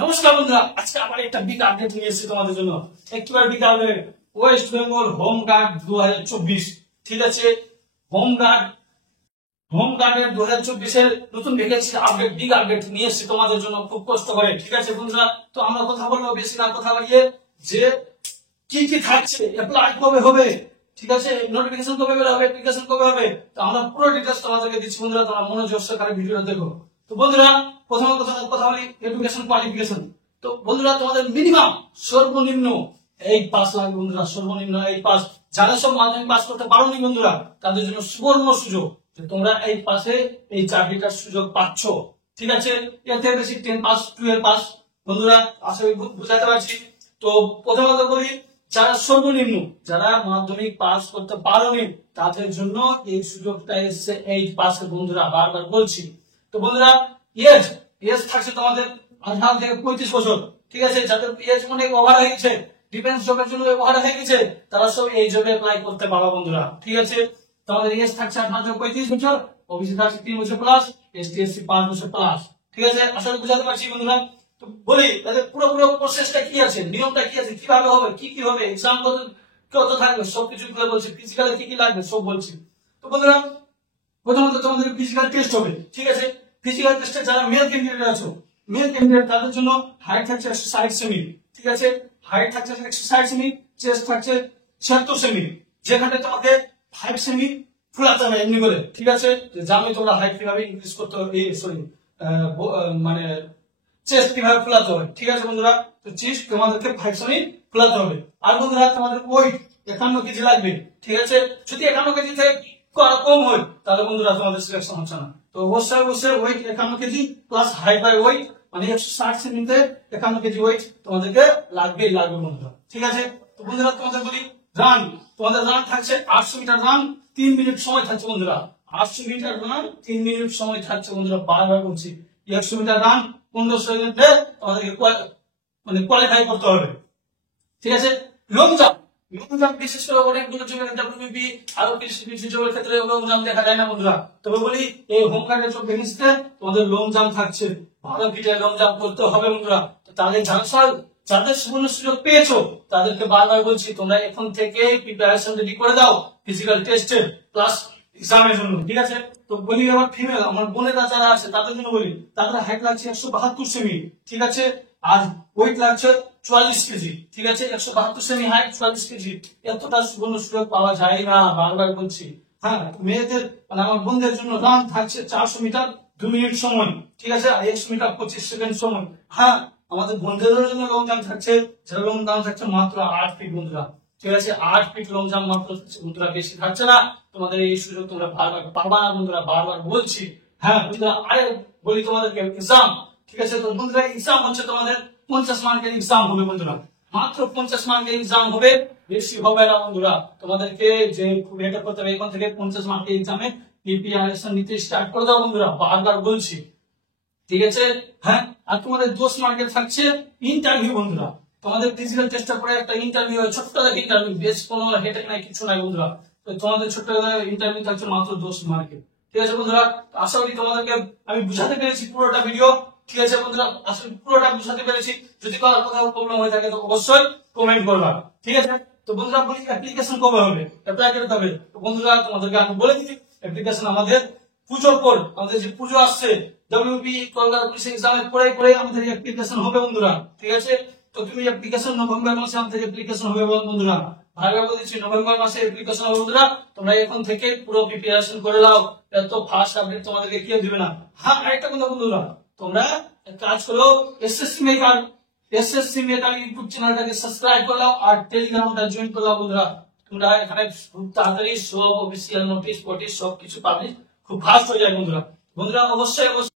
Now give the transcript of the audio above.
নমস্কার বন্ধুরা, আজকে আবার একটা বিগ আপডেট নিয়ে এসেছি তোমাদের জন্য। একেবারে big update, West Bengal home guard 2024। ঠিক আছে, হোমগার্ডের 2024 এর নতুন ভ্যাকেন্সি আপডেট, বিগ আপডেট নিয়ে এসেছি তোমাদের জন্য খুব কষ্ট করে। ঠিক আছে বন্ধুরা, তো আমরা কথা বলবো বেশি না কথা বাড়িয়ে যে কি কি থাকছে, অ্যাপ্লাই কবে হবে, ঠিক আছে, নোটিফিকেশন কবে বের হবে, অ্যাপ্লিকেশন কবে হবে, তো আমরা পুরো ডিটেইলস তোমাদেরকে দিচ্ছি বন্ধুরা। তোমরা মনোযোগ সহকারে ভিডিওটা দেখো। তো বন্ধুরা, প্রথমে কথা বলি এডুকেশন কোয়ালিফিকেশন। তো বন্ধুরা, তোমাদের মিনিমাম সর্বনিম্ন 8 পাস লাগবে বন্ধুরা, সর্বনিম্ন 8 পাস। যারা সব মাধ্যমিক পাস করতে পারোনি বন্ধুরা, তাদের জন্য সুবর্ণ সুযোগ যে তোমরা 8 পাসে এই চাকরিটার সুযোগ পাচ্ছ। ঠিক আছে, এর থেকে বেশি 10 পাস 12 পাস বন্ধুরা, আশা করি বুঝাতে পারছি। তো প্রথমত বলি, যারা সর্বনিম্ন, যারা মাধ্যমিক পাস করতে পারোনি, তাদের জন্য এই সুযোগটা এসেছে 8 পাসের বন্ধুরা, বারবার বলছি। তো বন্ধুরা, এজ থাকছে তোমাদের 18 থেকে 35 বছর। ঠিক আছে, যাদের এজ অনেক ওভার হয়ে গেছে, ডিফেন্স জবের জন্য ওভার হয়ে গেছে, তারা সব এই জবে অ্যাপ্লাই করতে পারো বন্ধুরা। ঠিক আছে, তোমাদের এজ থাকছে 18 থেকে 35 বছর, ওবিসি থাকছে 3 বছর প্লাস, এসটি এসসি 5 বছর প্লাস। ঠিক আছে, আশা করি বুঝাতে পারছি বন্ধুরা। তো বলি তাদের পুরো প্রসেসটা কি আছে, নিয়মটা কি আছে, কিভাবে হবে, কি হবে, এক্সাম কত থাকবে, সবকিছু বলছি, ফিজিক্যালে কি লাগবে সব বলছি। তো বন্ধুরা, প্রথমত তোমাদের ফিজিক্যাল টেস্ট হবে। ঠিক আছে, ফিজিক্যাল টেস্টে যারা মেল ক্যান্ডিডেট আছো, মেল ক্যান্ডিডেট তাদের জন্য হাইট থাকছে 160 সেমি। ঠিক আছে, হাইট থাকছে 160 সেমি, চেস্ট থাকছে 76 সেমি, যেখানে তোমাকে 5 সেমি ফুলাতে হবে এমনি করে। ঠিক আছে, জানোই তোমরা হাইট কিভাবে ইনক্রিজ করতে হবে, সরি মানে চেস্ট কিভাবে ফুলাতে হবে। ঠিক আছে বন্ধুরা, তো চেস্ট তোমাদেরকে 5 সেমি ফুলাতে হবে। আর বন্ধুরা, তোমাদের ওয়েট 51 কেজি লাগবে। ঠিক আছে, যদি 51 কেজি থেকে কম হয় তাহলে বন্ধুরা তোমাদের সিলেকশন হচ্ছে না। তো অবশ্যই weight 51 KG plus height by weight, মানে 160 সেমিতে 51 কেজি ওয়েট তোমাদেরকে লাগবে বন্ধুরা। ঠিক আছে, তো বন্ধুরা তোমাদের বলি তোমাদের রান থাকছে 800 মিটার রান, 3 মিনিট সময় থাকছে বন্ধুরা। 800 মিটার রান 3 মিনিট সময় থাকছে বন্ধুরা, বারবার বলছি। 100 মিটার রান 15 সেকেন্ডে তোমাদেরকে মানে কোয়ালিফাই করতে হবে। ঠিক আছে, লং জাম্প বিশেষ করে অনেকগুলো জবের ডাব্লিউবি আরো কিছু জবের ক্ষেত্রে লং জাম্প দেখা যায় না বন্ধুরা। তবে বলি, এই হোমগার্ডের জব ভ্যাকেন্সিতে তোমাদের লং জাম্প থাকছে, 12 ফিটের লং জাম্প করতে হবে বন্ধুরা। তো তাদের যাদের সুবর্ণ সুযোগ পেয়েছো, তাদেরকে বারবার বলছি, তোমরা এখন থেকে প্রিপারেশন রেডি করে দাও ফিজিক্যাল টেস্টের প্লাস এক্সামের জন্য। ঠিক আছে, তো বলি আমার ফিমেল, আমার বোনেরা যারা আছে তাদের জন্য বলি, তাদের হাইট লাগছে 172 সেমি। ঠিক আছে, আর ওয়েট লাগছে 44 কেজি। ঠিক আছে, 172 সেমি হাইট, 44 কেজি, এতটা সুবর্ণ সুযোগ পাওয়া যায় না, বারবার বলছি। হ্যাঁ, মেয়েদের মানে আমার বোনদের জন্য রান থাকছে 400 মিটার 2 মিনিট সময়। ঠিক আছে, আর 100 মিটার 25 সেকেন্ড সময়। হ্যাঁ, আমাদের বন্ধুদের জন্য লং জাম্প থাকছে, যেটা লং জাম্প থাকছে মাত্র 8 ফিট বন্ধুরা। ঠিক আছে, 8 ফিট লং জাম্প মাত্র বন্ধুরা, বেশি থাকছে না। তোমাদের এই সুযোগ তোমরা বারবার পারবা না বন্ধুরা, বারবার বলছি। হ্যাঁ বন্ধুরা, আরে বলি তোমাদেরকে এক্সাম। ঠিক আছে, তো বন্ধুরা এক্সাম হচ্ছে তোমাদের 50 মার্কের এক্সাম হবে বন্ধুরা, মাত্র 50 মার্কের এক্সাম হবে, বেশি হবে না বন্ধুরা। তোমাদেরকে যে এটা করতে হবে, এখন থেকে 50 মার্কের এক্সামে প্রিপারেশন নিতে স্টার্ট করে দাও বন্ধুরা, বারবার বলছি। ঠিক আছে, হ্যাঁ, আর তোমাদের 10 মার্কের থাকছে ইন্টারভিউ বন্ধুরা। তোমাদের ফিজিক্যাল টেস্টের পরে একটা ইন্টারভিউ, ছোট্ট একটা ইন্টারভিউ, বেশ কোনো হেডেক নাই, কিছু নাই বন্ধুরা। তো তোমাদের ছোট্ট ইন্টারভিউ থাকছে মাত্র 10 মার্কের। ঠিক আছে বন্ধুরা, আশা করি তোমাদেরকে আমি বুঝাতে পেরেছি পুরোটা ভিডিও। ঠিক আছে বন্ধুরা, আশা করি পুরোটা বুঝাতে পেরেছি। যদি কারোর কোথাও প্রবলেম হয়ে থাকে তো অবশ্যই কমেন্ট করবা। ঠিক আছে, তো বন্ধুরা বলি অ্যাপ্লিকেশন কবে হবে, অ্যাপ্লাই করতে হবে। তো বন্ধুরা তোমাদেরকে আমি বলে দিচ্ছি, অ্যাপ্লিকেশন আমাদের পুজোর পর, আমাদের যে পুজো আসছে ডব্লিউবি কলকাতা পুলিশ এক্সামের পরে আমাদের অ্যাপ্লিকেশন হবে বন্ধুরা। ঠিক আছে, তো তুমি অ্যাপ্লিকেশন নভেম্বর মাসে আমাদের অ্যাপ্লিকেশন হবে বন্ধুরা, ভালো বলেছি, নভেম্বর মাসে অ্যাপ্লিকেশন হবে বন্ধুরা। তোমরা এখন থেকে পুরো প্রিপারেশন করে নাও, এত ফাস্ট আপডেট তোমাদেরকে কেউ দিবে না। হ্যাঁ, আরেকটা কথা বন্ধুরা, তোমরা কাজ করো, এসএসসি মেকার ইউটিউব চ্যানেলটাকে সাবস্ক্রাইব করে নাও আর টেলিগ্রামটা জয়েন করে নাও বন্ধুরা। তোমরা এখানে খুব তাড়াতাড়ি সব অফিসিয়াল নোটিশ ফটিস সবকিছু পাবে, খুব ফাস্ট হয়ে যায় বন্ধুরা। বন্ধুরা অবশ্যই